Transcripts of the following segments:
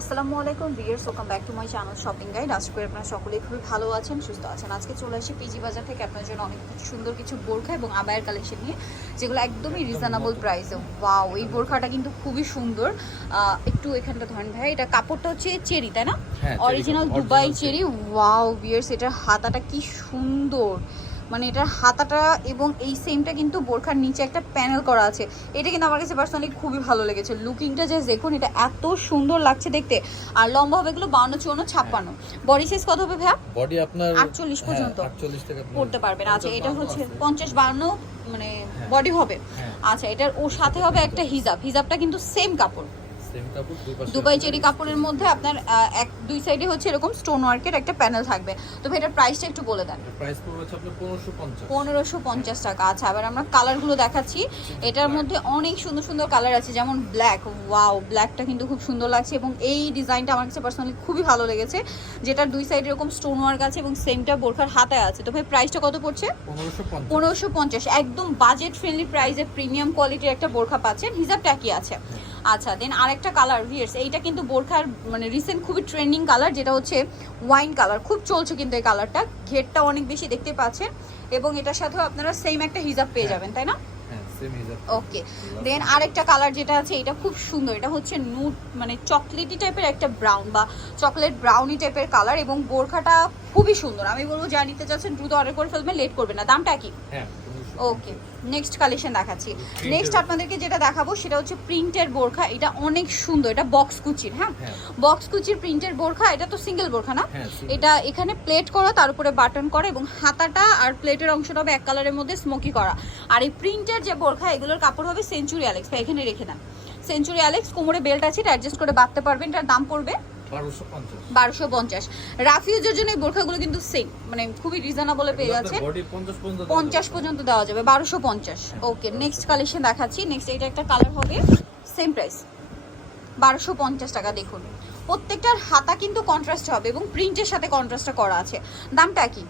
আসসালামু আলাইকুম viewers welcome back to my channel shopping guide আজকে করে আপনারা সকলেই খুবই ভালো আছেন সুস্থ আছেন। আজকে চলে আসি পিজি বাজার থেকে। আপনার জন্য অনেক সুন্দর কিছু বোরখা এবং আবায়ের কালেকশন নিয়ে যেগুলো একদমই রিজনেবল প্রাইসে ওয়াও এই বোরখাটা কিন্তু খুবই সুন্দর। একটু এখানটা ধরেন ভাই এটা কাপড়টা হচ্ছে চেরি তাই না? হ্যাঁ, original Dubai cherry. Wow viewers এটার হাতাটা কি সুন্দর। মানে এটার হাতাটা এবং এই সেমটা কিন্তু বোরখার নিচে একটা প্যানেল করা আছে। এটা কিন্তু আমার কাছে পার্সোনালি খুবই ভালো লেগেছে। লুকিংটা যে দেখুন এটা এত সুন্দর লাগছে দেখতে। আর লম্বা হবে এগুলো বাউন্ন চুয়ান্ন ছাপ্পান্ন। বডি সাইজ কত হবে ভাইয়া? বডি আপনার 48 পর্যন্ত। হ্যাঁ, 48 পড়তে পারবেন। আচ্ছা এটা হচ্ছে পঞ্চাশ বাউন্ন মানে হ্যাঁ। বডি হবে। হ্যাঁ। আচ্ছা এটার ওর সাথে হবে একটা হিজাব। হিজাবটা কিন্তু সেম কাপড়। দুবাই চেরি কাপড়ের মধ্যে আপনার এক দুই সাইডে হচ্ছে এরকম স্টোন ওয়ার্কের একটা প্যানেল থাকবে। তো ভাই এটার প্রাইসটা একটু বলে দেন। প্রাইস পড়বে হচ্ছে আপনার 1550 পনেরোশো পঞ্চাশ টাকা। আচ্ছা এবার আমরা কালারগুলো দেখাচ্ছি। এটার মধ্যে অনেক সুন্দর সুন্দর কালার আছে যেমন ব্ল্যাক ওয়াও ব্ল্যাকটা কিন্তু খুব সুন্দর লাগছে এবং এই ডিজাইনটা আমার কাছে পার্সোনালি খুবই ভালো লেগেছে যেটার দুই সাইডে এরকম স্টোন ওয়ার্ক আছে এবং সেমটা বোরখার হাতায় আছে। তো ভাই প্রাইসটা কত পড়ছে? 1550 পনেরোশো পঞ্চাশ। একদম বাজেট ফ্রেন্ডলি প্রাইসে প্রিমিয়াম কোয়ালিটির একটা বোরখা পাচ্ছেন। হিজাবটা কি আছে। আচ্ছা দেন আরেকটা কালার ভিয়ার্স এইটা কিন্তু বোরখার মানে রিসেন্ট খুবই ট্রেন্ডিং কালার যেটা হচ্ছে ওয়াইন কালার খুব চলছে কিন্তু এই কালারটা ঘেরটা অনেক বেশি দেখতে পাচ্ছেন এবং এটার সাথেও আপনারা সেম একটা হিজাব পেয়ে হ্যাঁ। যাবেন তাই না? হ্যাঁ ওকে দেন আরেকটা কালার যেটা আছে এটা খুব সুন্দর এটা হচ্ছে নুট মানে চকলেটি টাইপের একটা ব্রাউন বা চকলেট ব্রাউনি টাইপের কালার এবং বোরখাটা খুবই সুন্দর। আমি বলব যা নিতে চাচ্ছেন দ্রুত অর্ডার করে ফেলবেন লেট করবেন না। দামটা কি? হ্যাঁ ওকে নেক্সট কালেকশন দেখাচ্ছি। নেক্সট আপনাদেরকে যেটা দেখাবো সেটা হচ্ছে প্রিন্টের বোরখা। এটা অনেক সুন্দর এটা বক্স কুচির হ্যাঁ? হ্যাঁ। বক্স কুচির প্রিন্টের বোরখা এটা তো সিঙ্গেল বোরখা না? হ্যাঁ এটা এখানে প্লেট করা তার উপরে বাটন করা এবং হাতাটা আর প্লেটের অংশটা হবে এক কালারের মধ্যে স্মোকি করা। আর এই প্রিন্টের যে বোরখা এগুলোর কাপড় হবে সেঞ্চুরি অ্যালেক্স এখানে রেখে দেন। সেঞ্চুরি অ্যালেক্স কোমরে বেল্ট আছে এটা অ্যাডজাস্ট করে বাঁধতে পারবেন এটার দাম পড়বে 1250 বারোশো পঞ্চাশ। রাফিউজের জন্য এই বোরখাগুলো কিন্তু সেম মানে খুবই রিজনেবলে পেয়ে যাচ্ছে। বডি 50 পর্যন্ত পঞ্চাশ পর্যন্ত দেওয়া যাবে বারোশো পঞ্চাশ। ওকে নেক্সট কালেকশন দেখাচ্ছি। নেক্সট এটা একটা কালার হবে সেম প্রাইস বারোশো পঞ্চাশ টাকা দেখুন। প্রত্যেকটার হাতা কিন্তু কন্ট্রাস্ট হবে এবং প্রিন্টের সাথে কন্ট্রাস্টটা করা আছে। দামটা কি?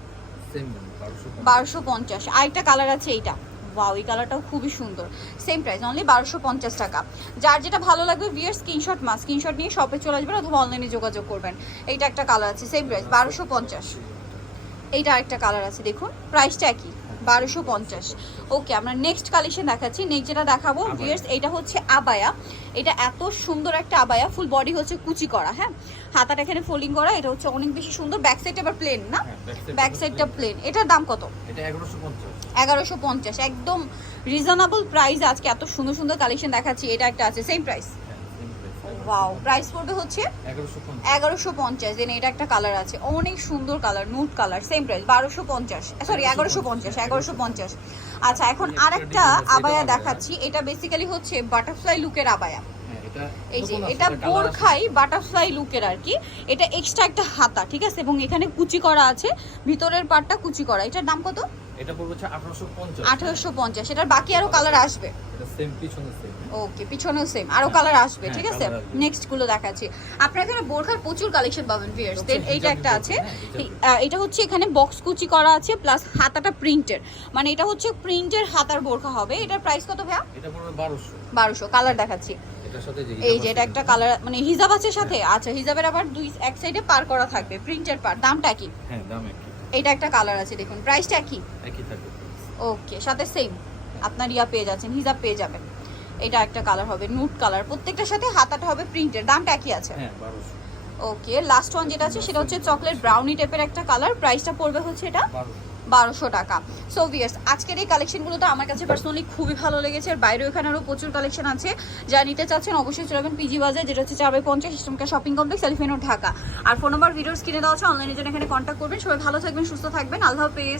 বারোশো পঞ্চাশ। আরেকটা কালার আছে এইটা। ওয়াও এই কালারটাও খুবই সুন্দর। সেম প্রাইস অনলি বারোশো পঞ্চাশ টাকা। যার যেটা ভালো লাগবে বিয়ের স্ক্রিনশট মা স্ক্রিনশট নিয়ে শপে চলে আসবেন অথবা অনলাইনে যোগাযোগ করবেন। এইটা একটা কালার আছে সেম প্রাইস বারোশো পঞ্চাশ। এইটা আরেকটা কালার আছে, দেখুন প্রাইসটা একই। বারোশো পঞ্চাশ। ওকে আমরা নেক্সট কালেকশন দেখাচ্ছি। নেক্সট যেটা দেখাবো। ভিয়ার্স এটা হচ্ছে আবায়া। এটা এত সুন্দর একটা আবায়া ফুল বডি হচ্ছে কুচি করা হ্যাঁ? হাতাটা এখানে ফোল্ডিং করা এটা হচ্ছে অনেক বেশি সুন্দর। ব্যাক সাইডটা আবার প্লেন না? ব্যাক সাইডটা প্লেন এটার দাম কত? এটা 1150 এগারোশো পঞ্চাশ। একদম রিজনেবল প্রাইস আজকে এত সুন্দর সুন্দর কালেকশন দেখাচ্ছি। এটা একটা আছে সেম প্রাইস ওয়াও প্রাইস পড়বে হচ্ছে এগারোশো পঞ্চাশ। দেন এটা একটা কালার আছে। অনেক সুন্দর colour nude colour same price বারোশো পঞ্চাশ। সরি এগারোশো পঞ্চাশ এগারোশো পঞ্চাশ আচ্ছা এখন আরেকটা আবায়া দেখাচ্ছি। এটা বেসিক্যালি হচ্ছে বাটারফ্লাই লুকের আবায়া। হ্যাঁ এই যে এটা বোরখাই বাটারফ্লাই লুকের আর কি। এটা এক্সট্রা একটা হাতা ঠিক আছে? এবং এখানে কুচি করা আছে। ভিতরের পার্টটা কুচি করা। এটার দাম কত? এটা পড়বে হচ্ছে 1850 আঠারোশো পঞ্চাশ। এটার বাকি আরও কালার আসবে। সেম পিছনে সেম ওকে পিছনেও সেম আরও কালার আসবে হ্যাঁ, ঠিক আছে। নেক্সটগুলো দেখাচ্ছি। আপনার এখানে বোরখার প্রচুর কালেকশন পাবেন হচ্ছে দেন এইটা একটা আছে। হ্যাঁ, এটা হচ্ছে এখানে বক্স কুচি করা আছে প্লাস হাতাটা প্রিন্টের মানে এটা হচ্ছে প্রিন্টের হাতার বোরখা হবে। এটার প্রাইস কত ভাইয়া? এটা পড়বে 1200 বারোশো কালার দেখাচ্ছি। এই যে এটা একটা কালার মানে হিজাব আছে সাথে? আচ্ছা হিজাবের আবার দুই এক সাইডে পার করা থাকবে প্রিন্টের পার দামটা কি হ্যাঁ দাম একই। এটা একটা কালার আছে দেখুন। প্রাইসটা কি একই থাকবে। ওকে সাথে সেম আপনার ইয়া পেয়ে যাচ্ছেন হিজাব পেয়ে যাবেন। এটা একটা কালার হবে নুট কালার প্রত্যেকটার সাথে হাতাটা হবে প্রিন্টের দামটা একই আছে। 1200 ওকে লাস্ট ওয়ান যেটা আছে সেটা হচ্ছে চকলেট ব্রাউনি টাইপের একটা কালার প্রাইসটা পড়বে হচ্ছে এটা বারোশো। টাকা। সো ভিয়ার্স আজকের এই কালেকশনগুলো তো আমার কাছে পার্সোনালি খুবই ভালো লেগেছে। আর বাইরেও এখানে আরও প্রচুর কালেকশন আছে। যা নিতে চাচ্ছেন অবশ্যই চলে যাবেন পিজি বাজার যেটা হচ্ছে চাবে পঞ্চাশ সিস্টেমকা শপিং কমপ্লেক্স এলিফেন্ট ঢাকা। আর ফোন নাম্বার ভিডিওস কিনে দেওয়া আছে। অনলাইনে জন্য এখানে কন্ট্যাক্ট করবেন। সবাই ভালো থাকবেন সুস্থ থাকবেন। আল্লাহ হাফেজ।